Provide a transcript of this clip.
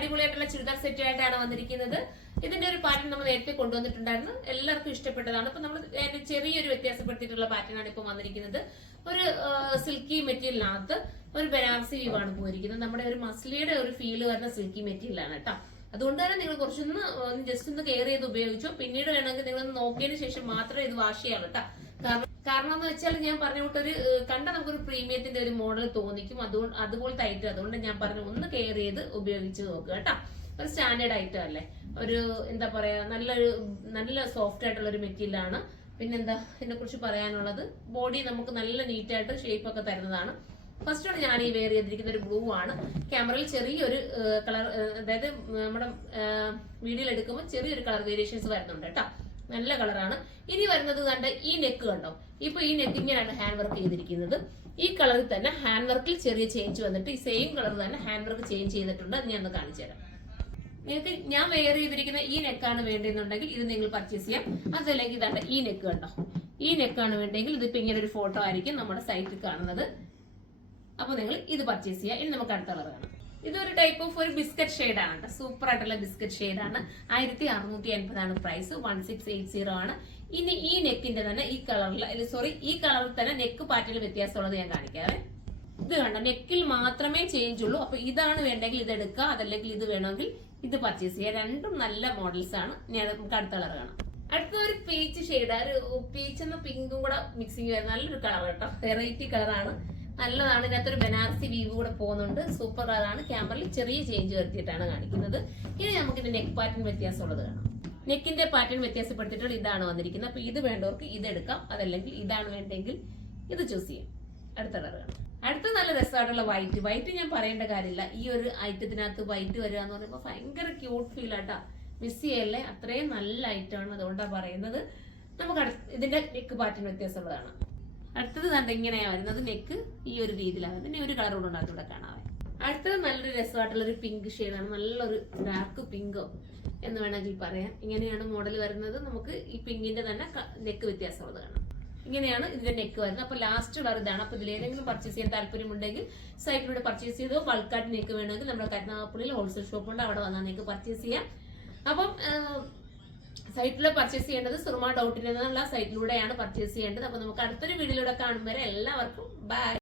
അടിപൊളിയായിട്ടുള്ള ചുരിദാർ സെറ്റ് ആയിട്ടാണ് വന്നിരിക്കുന്നത്. ഇതിന്റെ ഒരു പാറ്റേൺ നമ്മൾ നേരത്തെ കൊണ്ടുവന്നിട്ടുണ്ടായിരുന്നു, എല്ലാവർക്കും ഇഷ്ടപ്പെട്ടതാണ്. അപ്പൊ നമ്മൾ ചെറിയൊരു വ്യത്യാസപ്പെടുത്തിയിട്ടുള്ള പാറ്റേൺ ആണ് ഇപ്പൊ വന്നിരിക്കുന്നത്. ഒരു സിൽക്കി മെറ്റീരിയലിനകത്ത് ഒരു ബനാറസി വീവ് ആണ് പോയിരിക്കുന്നത്. നമ്മുടെ ഒരു മസ്ലിയുടെ ഒരു ഫീൽ വരുന്ന സിൽക്കി മെറ്റീരിയലാണ് കേട്ടോ. അതുകൊണ്ട് തന്നെ നിങ്ങൾ കുറച്ചൊന്ന് ജസ്റ്റ് ഒന്ന് കെയർ ചെയ്ത് ഉപയോഗിച്ചു. പിന്നീട് വേണമെങ്കിൽ നിങ്ങൾ നോക്കിയതിന് ശേഷം മാത്രമേ ഇത് വാഷ് ചെയ്യാവൂ കേട്ടോ. കാരണം എന്ന് വെച്ചാൽ ഞാൻ പറഞ്ഞ കൂട്ടൊരു കണ്ട നമുക്കൊരു പ്രീമിയത്തിന്റെ ഒരു മോഡൽ തോന്നിക്കും, അതുപോലത്തെ ഐറ്റം. അതുകൊണ്ട് ഞാൻ പറഞ്ഞു ഒന്ന് കെയർ ചെയ്ത് ഉപയോഗിച്ച് നോക്കുക കേട്ടോ. ഒരു സ്റ്റാൻഡേർഡ് ഐറ്റം അല്ലേ, ഒരു എന്താ പറയാ നല്ല സോഫ്റ്റ് ആയിട്ടുള്ള ഒരു മെറ്റീരിയൽ ആണ്. പിന്നെന്താ ഇതിനെ കുറിച്ച് പറയാനുള്ളത്, ബോഡി നമുക്ക് നല്ല നീറ്റായിട്ട് ഷേപ്പ് ഒക്കെ തരുന്നതാണ്. ഫസ്റ്റോട് ഞാൻ ഈ വെയർ ചെയ്തിരിക്കുന്ന ഒരു ബ്ലൂ ആണ്. ക്യാമറയിൽ ചെറിയൊരു കളർ, അതായത് നമ്മുടെ വീഡിയോയിൽ എടുക്കുമ്പോൾ ചെറിയൊരു കളർ വേരിയേഷൻസ് വരുന്നുണ്ട് കേട്ടോ. നല്ല കളറാണ്. ഇനി വരുന്നത് കണ്ട ഈ നെക്ക് കണ്ടോ, ഇപ്പൊ ഈ നെക്ക് ഇങ്ങനെയാണ് ഹാൻഡ് വർക്ക് ചെയ്തിരിക്കുന്നത്. ഈ കളറിൽ തന്നെ ഹാൻഡ് വർക്കിൽ ചെറിയ ചേഞ്ച് വന്നിട്ട് ഈ സെയിം കളർ തന്നെ ഹാൻഡ് വർക്ക് ചേഞ്ച് ചെയ്തിട്ടുണ്ട്. അത് ഞാൻ ഒന്ന് കാണിച്ചു തരാം. നിങ്ങൾക്ക് ഞാൻ വെയർ ചെയ്തിരിക്കുന്ന ഈ നെക്കാണ് വേണ്ടതെന്നുണ്ടെങ്കിൽ ഇത് നിങ്ങൾ പർച്ചേസ് ചെയ്യാം. അതല്ലെങ്കിൽ ഇതാണ്ട് ഈ നെക്ക് കണ്ടോ, ഈ നെക്കാണ് വേണ്ടെങ്കിൽ ഇതിപ്പോ ഇങ്ങനെ ഒരു ഫോട്ടോ ആയിരിക്കും നമ്മുടെ സൈറ്റിൽ കാണുന്നത്. അപ്പൊ നിങ്ങൾ ഇത് പർച്ചേസ് ചെയ്യുക. ഇനി നമുക്ക് അടുത്ത കളർ കാണാം. ഇതൊരു ടൈപ്പ് ഓഫ് ഒരു ബിസ്ക്കറ്റ് ഷെയ്ഡ് ആണ്, സൂപ്പർ ആയിട്ടുള്ള ബിസ്ക്കറ്റ് ഷെയ്ഡ് ആണ്. 1650 പ്രൈസ്, 1680 ആണ്. ഇനി ഈ നെക്കിന്റെ തന്നെ ഈ കളറിൽ ഈ കളറിൽ തന്നെ നെക്ക് പാറ്റേണിൽ വ്യത്യാസമുള്ളത് ഞാൻ കാണിക്കാവേ. ഇത് കണ്ട നെക്കിൽ മാത്രമേ ചേഞ്ച് ഉള്ളൂ. അപ്പൊ ഇതാണ് വേണ്ടെങ്കിൽ ഇത് എടുക്കുക, അതല്ലെങ്കിൽ ഇത് വേണമെങ്കിൽ ഇത് പർച്ചേസ് ചെയ്യുക. രണ്ടും നല്ല മോഡൽസ് ആണ്. ഞാൻ നമുക്ക് അടുത്ത കളർ കാണാം. അടുത്ത ഒരു പീച്ച് ഷെയ്ഡ്, ഒരു പീച്ച് എന്ന പിങ്കും കൂടെ മിക്സിങ് വരുന്ന നല്ലൊരു കളർ കേട്ടോ. വെറൈറ്റി കളറാണ്, നല്ലതാണ്. ഇതിനകത്തൊരു ബനാറസി വീവ് കൂടെ പോകുന്നുണ്ട്. സൂപ്പർ കളറാണ്. ക്യാമറയിൽ ചെറിയ ചേഞ്ച് വരുത്തിയിട്ടാണ് കാണിക്കുന്നത്. ഇനി നമുക്കിന്റെ നെക്ക് പാറ്റേൺ വ്യത്യാസമുള്ളത് കാണാം. നെക്കിന്റെ പാറ്റേൺ വ്യത്യാസപ്പെടുത്തിയിട്ട് ഇതാണ് വന്നിരിക്കുന്നത്. അപ്പൊ ഇത് വേണ്ടവർക്ക് ഇത് എടുക്കാം, അതല്ലെങ്കിൽ ഇതാണ് വേണ്ടെങ്കിൽ ഇത് ചൂസ് ചെയ്യാം. അടുത്ത കളർ കാണാം. അടുത്ത നല്ല രസമായിട്ടുള്ള വൈറ്റ് ഞാൻ പറയേണ്ട കാര്യമില്ല. ഈ ഒരു ഐറ്റത്തിനകത്ത് വൈറ്റ് വരിക എന്ന് പറയുമ്പോൾ ഭയങ്കര ക്യൂട്ട് ഫീൽ ആട്ടാ. മിസ് ചെയ്യല്ലേ, അത്രയും നല്ല ഐറ്റമാണ്. അതുകൊണ്ടാണ് പറയുന്നത്. നമുക്ക് ഇതിന്റെ നെക്ക് പാറ്റേൺ വ്യത്യാസമുള്ളതാണ്. അടുത്തത് കണ്ട ഇങ്ങനെയാ വരുന്നത്. നെക്ക് ഈ ഒരു രീതിയിലാണ്. പിന്നെ ഒരു കളർ കൂടെ ഉണ്ട്, അതുകൂടെ കാണാവേ. അടുത്തത് നല്ലൊരു രസമായിട്ടുള്ള ഒരു പിങ്ക് ഷെയ്ഡാണ്. നല്ലൊരു ഡാർക്ക് പിങ്കോ എന്ന് വേണമെങ്കിൽ പറയാം. ഇങ്ങനെയാണ് മോഡൽ വരുന്നത്. നമുക്ക് ഈ പിങ്കിന്റെ തന്നെ നെക്ക് വ്യത്യാസമുള്ളത് കാണാം. ഇങ്ങനെയാണ് ഇതിന്റെ നെക്ക് വരുന്നത്. അപ്പൊ ലാസ്റ്റ് കളർ ഇതാണ്. അപ്പൊ ഇതിലേതെങ്കിലും പർച്ചേസ് ചെയ്യാൻ താല്പര്യമുണ്ടെങ്കിൽ സൈറ്റിലൂടെ പർച്ചേസ് ചെയ്തോ, ബൾക്കായിട്ട് നെക്ക് വേണമെങ്കിൽ നമ്മുടെ കരുനാഗപ്പള്ളിയിൽ ഹോൾസെയിൽ ഷോപ്പ് ഉണ്ട്, അവിടെ വന്നാൽ നെക്ക് പർച്ചേസ് ചെയ്യാം. അപ്പം സൈറ്റിൽ പർച്ചേസ് ചെയ്യേണ്ടത് സുർമ ഡോട്ടിൻ എന്നുള്ള സൈറ്റിലൂടെയാണ് പർച്ചേസ് ചെയ്യേണ്ടത്. അപ്പൊ നമുക്ക് അടുത്തൊരു വീഡിയോയിലൂടെ കാണും വരെ എല്ലാവർക്കും ബൈ.